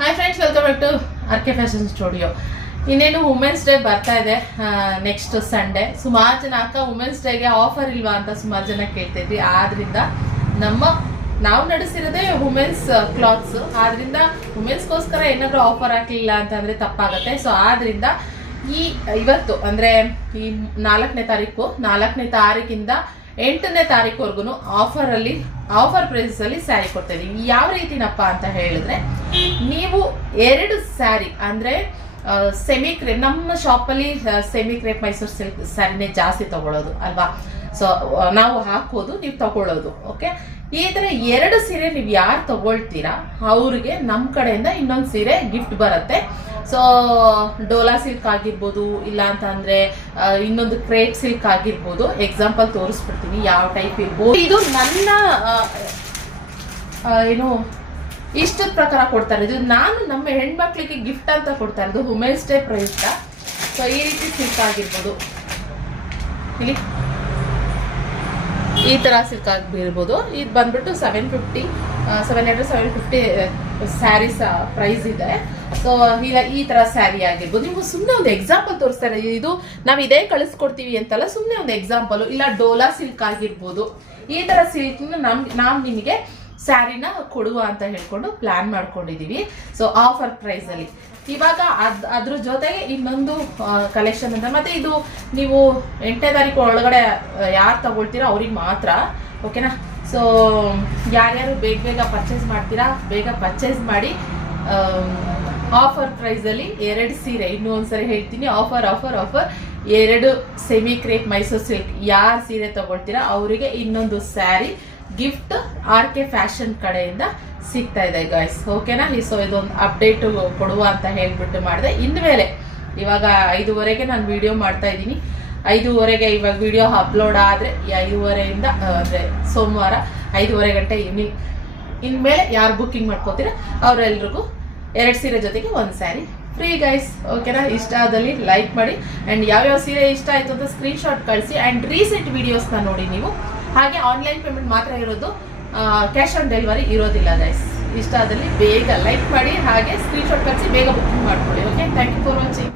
Hi friends, welcome back to RK fashion studio. ಇನ್ನೇನು women's day ಬರ್ತಾ ಇದೆ next Sunday. ಸುಮಾರು ಜನ ಅಕ್ಕ ವುಮೆನ್ಸ್ ಡೇಗೆ ಆಫರ್ ಇಲ್ವಾ ಅಂತ ಸುಮಾರು ಜನ ಕೇಳ್ತಿದ್ವಿ. ಆದ್ರಿಂದ ನಾವು ನಡೆಸಿರೋದೇ ವುಮೆನ್ಸ್ ಕ್ಲಾತ್ಸ್. ಆದ್ರಿಂದ ವುಮೆನ್ಸ್ಗೋಸ್ಕರ ಏನಾದರೂ ಆಫರ್ ಹಾಕಲಿಲ್ಲ ಅಂತಂದ್ರೆ ತಪ್ಪಾಗತ್ತೆ. ಸೊ ಆದ್ರಿಂದ ಇವತ್ತು ಅಂದ್ರೆ ಈ 4ನೇ ತಾರೀಕಿಂದ 8ನೇ ತಾರೀಕುವರೆಗೂ ಆಫರ್ ಪ್ರೈಸಸ್ ಅಲ್ಲಿ ಸ್ಯಾರಿ ಕೊಡ್ತಾ ಇದೀವಿ. ಯಾವ ರೀತಿನಪ್ಪ ಅಂತ ಹೇಳಿದ್ರೆ, ನೀವು 2 ಸ್ಯಾರಿ ಅಂದ್ರೆ ಸೆಮಿ ಕ್ರೇಪ್, ನಮ್ಮ ಶಾಪಲ್ಲಿ ಸೆಮಿ ಕ್ರೇಪ್ ಮೈಸೂರು ಸಿಲ್ಕ್ ಸ್ಯಾರಿನೇ ಜಾಸ್ತಿ ತಗೊಳ್ಳೋದು ಅಲ್ವಾ. ಸೊ ನಾವು ಹಾಕೋದು, ನೀವು ತಗೊಳ್ಳೋದು. ಓಕೆ, ಈ ತರ 2 ಸೀರೆ ನೀವು ಯಾರು ತಗೊಳ್ತೀರಾ ಅವ್ರಿಗೆ ನಮ್ಮ ಕಡೆಯಿಂದ ಇನ್ನೊಂದು ಸೀರೆ ಗಿಫ್ಟ್ ಬರುತ್ತೆ. ಸೊ ಡೋಲಾ ಸಿಲ್ಕ್ ಆಗಿರ್ಬೋದು, ಇಲ್ಲ ಅಂತ ಅಂದ್ರೆ ಇನ್ನೊಂದು ಕ್ರೇಪ್ ಸಿಲ್ಕ್ ಆಗಿರ್ಬೋದು. ಎಕ್ಸಾಂಪಲ್ ತೋರಿಸ್ಬಿಡ್ತೀನಿ ಯಾವ ಟೈಪ್ ಇರ್ಬೋದು. ಇದು ನನ್ನ ಇಷ್ಟದ ಪ್ರಕಾರ ಕೊಡ್ತಾ ಇರೋದು. ನಾನು ನಮ್ಮ ಹೆಣ್ಮಕ್ಳಿಗೆ ಗಿಫ್ಟ್ ಅಂತ ಕೊಡ್ತಾ ಇರೋದು ವುಮೆನ್ಸ್ ಡೇ ಪ್ರಯುಕ್ತ. ಸೊ ಈ ರೀತಿ ಸಿಲ್ಕ್ ಆಗಿರ್ಬೋದು, ಇಲ್ಲಿ ಈ ತರ ಸಿಲ್ಕ್ ಆಗಿರ್ಬೋದು. ಇದು ಬಂದ್ಬಿಟ್ಟು 750 ಸ್ಯಾರೀಸ್ ಪ್ರೈಸ್ ಇದೆ. ಸೊ ಈ ತರ ಸ್ಯಾರಿ ಆಗಿರ್ಬೋದು. ನೀವು ಸುಮ್ಮನೆ ಒಂದು ಎಕ್ಸಾಂಪಲ್ ತೋರಿಸ್ತಾರೆ, ಇದು ನಾವು ಇದೇ ಕಳಿಸ್ಕೊಡ್ತೀವಿ ಅಂತಲ್ಲ, ಸುಮ್ಮನೆ ಒಂದು ಎಕ್ಸಾಂಪಲ್. ಇಲ್ಲ ಡೋಲಾ ಸಿಲ್ಕ್ ಆಗಿರ್ಬೋದು, ಈ ತರ ಸಿಲ್ಕ್ ನಾವು ನಿಮಗೆ ಸ್ಯಾರಿನ ಕೊಡುವ ಅಂತ ಹೇಳ್ಕೊಂಡು ಪ್ಲಾನ್ ಮಾಡ್ಕೊಂಡಿದೀವಿ. ಸೊ ಆಫರ್ ಪ್ರೈಸ್ ಅಲ್ಲಿ ಇವಾಗ ಅದ್ರ ಜೊತೆಗೆ ಇನ್ನೊಂದು ಕಲೆಕ್ಷನ್ ಅಂತ. ಮತ್ತೆ ಇದು ನೀವು 8ನೇ ತಾರೀಕು ಒಳಗಡೆ ಯಾರು ತಗೊಳ್ತೀರಾ ಅವ್ರಿಗೆ ಮಾತ್ರ, ಓಕೆನಾ. ಸೊ ಯಾರ್ಯಾರು ಬೇಗ ಪರ್ಚೇಸ್ ಮಾಡ್ತೀರಾ ಬೇಗ ಪರ್ಚೇಸ್ ಮಾಡಿ. ಆಫರ್ ಪ್ರೈಸ್ ಅಲ್ಲಿ 2 ಸೀರೆ, ಇನ್ನೂ ಒಂದ್ಸರಿ ಹೇಳ್ತೀನಿ, offer 2 semi crepe Mysuru silk ಯಾರು ಸೀರೆ ತಗೊಳ್ತೀರಾ ಅವರಿಗೆ ಇನ್ನೊಂದು ಸ್ಯಾರಿ ಗಿಫ್ಟ್ ಆರ್.ಕೆ ಫ್ಯಾಷನ್ ಕಡೆಯಿಂದ ಸಿಗ್ತಾ ಇದೆ ಗಾಯ್ಸ್, ಓಕೆನಾ. ಸೊ ಇದೊಂದು ಅಪ್ಡೇಟ್ ಕೊಡುವ ಅಂತ ಹೇಳ್ಬಿಟ್ಟು ಮಾಡಿದೆ. ಇನ್ಮೇಲೆ ಇವಾಗ 5:30ಗೆ ನಾನು ವಿಡಿಯೋ ಮಾಡ್ತಾ ಇದ್ದೀನಿ. 5:30ಗೆ ಇವಾಗ ವಿಡಿಯೋ ಅಪ್ಲೋಡ್ ಆದ್ರೆ 5:30ಯಿಂದ ಅಂದ್ರೆ ಸೋಮವಾರ 5:30 ಗಂಟೆ ಈವ್ನಿಂಗ್ ಇನ್ಮೇಲೆ ಯಾರು ಬುಕ್ಕಿಂಗ್ ಮಾಡ್ಕೋತೀರಾ ಅವರೆಲ್ರಿಗೂ 2 ಸೀರೆ ಜೊತೆಗೆ 1 ಸ್ಯಾರಿ ಫ್ರೀ ಗೈಸ್, ಓಕೆನಾ. ಇಷ್ಟ ಆದಲ್ಲಿ ಲೈಕ್ ಮಾಡಿ ಅಂಡ್ ಯಾವ್ಯಾವ ಸೀರೆ ಇಷ್ಟ ಆಯ್ತು ಅಂತ ಸ್ಕ್ರೀನ್ ಶಾಟ್ ಕಳಿಸಿ. ಅಂಡ್ ರೀಸೆಂಟ್ ವಿಡಿಯೋಸ್ನ ನೋಡಿ ನೀವು. ಹಾಗೆ ಆನ್ಲೈನ್ ಪೇಮೆಂಟ್ ಮಾತ್ರ ಇರೋದು, ಕ್ಯಾಶ್ ಆನ್ ಡೆಲಿವರಿ ಇರೋದಿಲ್ಲ ಗೈಸ್. ಇಷ್ಟ ಆದಲ್ಲಿ ಬೇಗ ಲೈಕ್ ಮಾಡಿ, ಹಾಗೆ ಸ್ಕ್ರೀನ್ ಶಾಟ್ ಕಳಿಸಿ ಬೇಗ ಬುಕ್ಕಿಂಗ್ ಮಾಡ್ಕೊಳ್ಳಿ. Okay, thank you for watching.